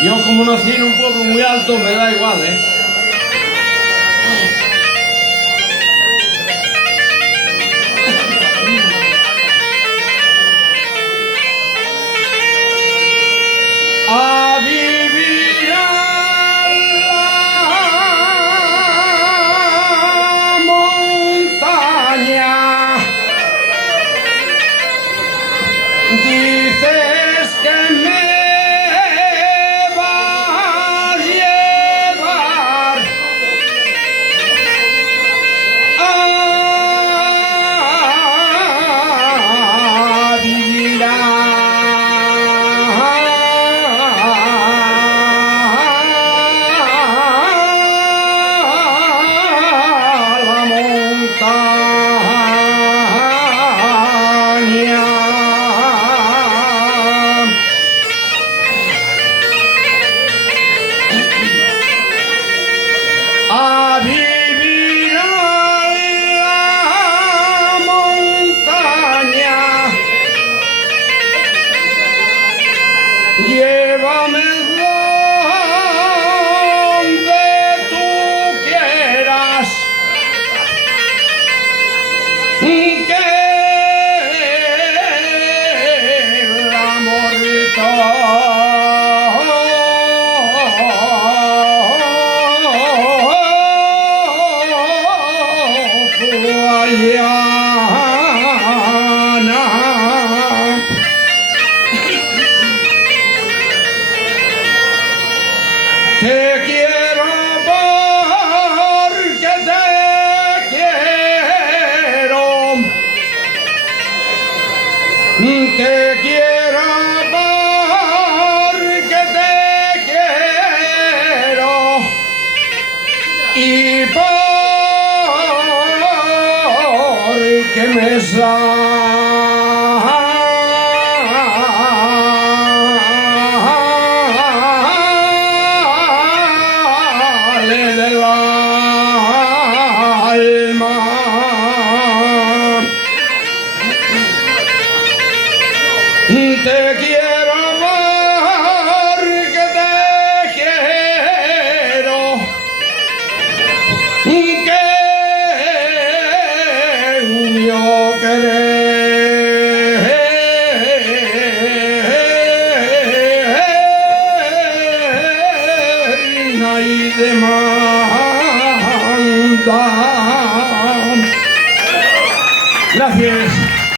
Yo como nací en un pueblo muy alto, me da igual, ¿eh? A vivir a la montaña. Dices que me vas a llevar a vivir la montaña. A vivir a la montaña. Llévame donde tú quieras, que el amor Guayana. Te quiero porque te quiero. Te quiero porque te quiero. Y porque me sale del alma. Te quiero porque te quiero. Que yo querer y demanda. Gracias.